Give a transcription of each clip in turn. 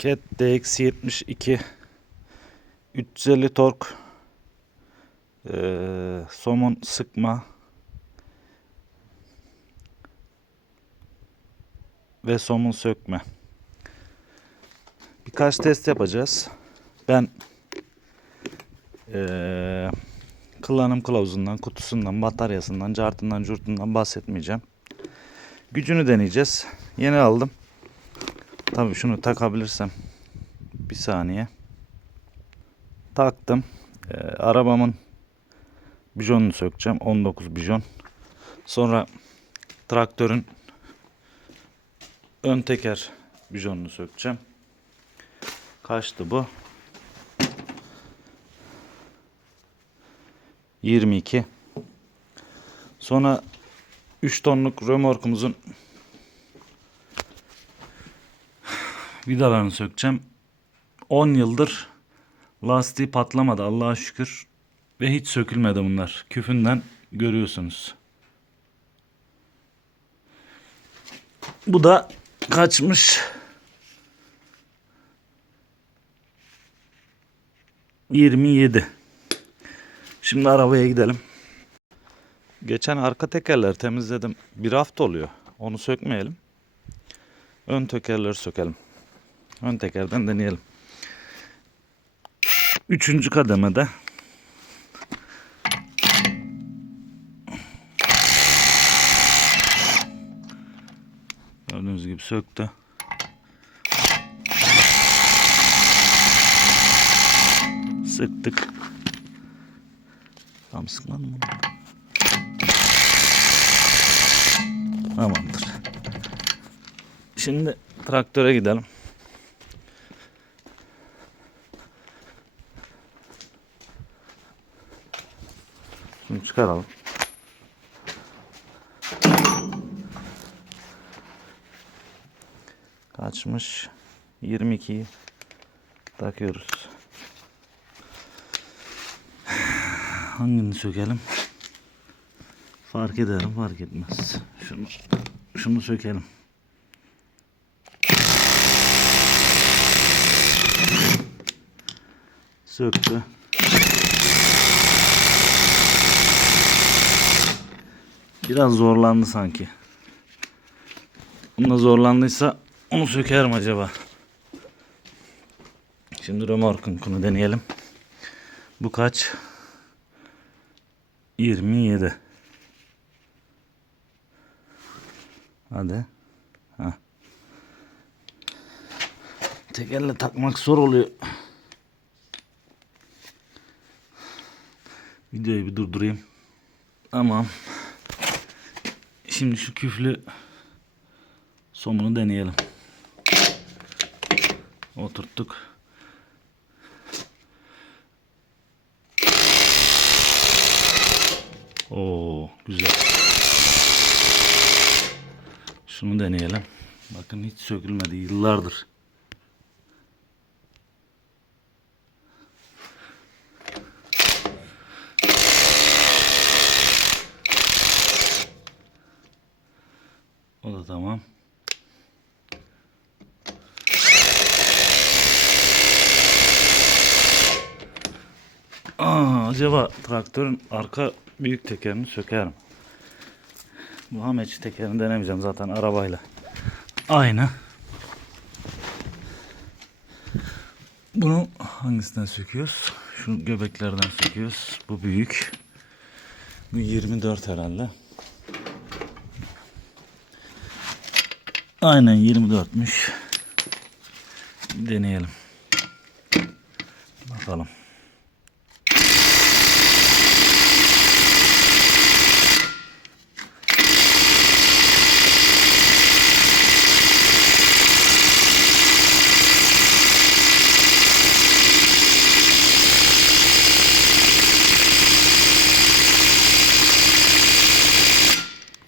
Cat DX72 350 tork ee, somun sıkma ve somun sökme. Birkaç test yapacağız. Ben ee, kullanım kılavuzundan, kutusundan, bataryasından, cartından, curtundan bahsetmeyeceğim. Gücünü deneyeceğiz. Yeni aldım. Tabii şunu takabilirsem bir saniye. Taktım. Ee, arabamın bijonunu sökeceğim. 19 bijon. Sonra traktörün ön teker bijonunu sökeceğim. Kaçtı bu? 22. Sonra 3 tonluk römorkumuzun vidalarını sökeceğim. 10 yıldır lastiği patlamadı Allah'a şükür. Ve hiç sökülmedi bunlar. Küfünden görüyorsunuz. Bu da kaçmış? 27. Şimdi arabaya gidelim. Geçen arka tekerler temizledim. Bir hafta oluyor. Onu sökmeyelim. Ön tekerleri sökelim. Ön tekerden deneyelim. Üçüncü kademede Gördüğünüz gibi söktü. Sıktık. Tam sıkmadım mı? Tamamdır. Şimdi traktöre gidelim. Şunu çıkaralım. Kaçmış? 22'yi takıyoruz. Hangini sökelim? Fark ederim, fark etmez. Şunu şunu sökelim. Söktü. Biraz zorlandı sanki. Bunda zorlandıysa onu sökerim acaba. Şimdi römorkunkunu deneyelim. Bu kaç? 27. Hadi. Ha. Tekerle takmak zor oluyor. Videoyu bir durdurayım. Tamam. Şimdi şu küflü somunu deneyelim. Oturttuk. Oo güzel. Şunu deneyelim. Bakın hiç sökülmedi yıllardır. O da tamam. Aa, acaba traktörün arka büyük tekerini sökerim. Bu hameçi tekerini denemeyeceğim zaten arabayla. Aynı. Bunu hangisinden söküyoruz? Şu göbeklerden söküyoruz. Bu büyük. Bu 24 herhalde. Aynen 24'müş. Deneyelim. Bakalım.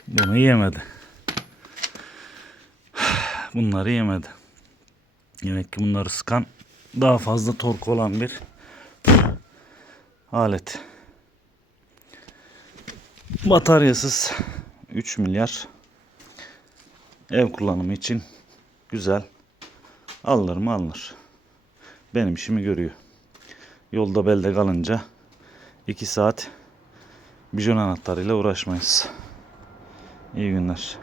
Bunu yemedi. Bunları yemedi. Demek ki bunları sıkan daha fazla tork olan bir alet. Bataryasız 3 milyar ev kullanımı için güzel. Alınır mı alınır. Benim işimi görüyor. Yolda belde kalınca 2 saat bijon anahtarıyla uğraşmayız. İyi günler.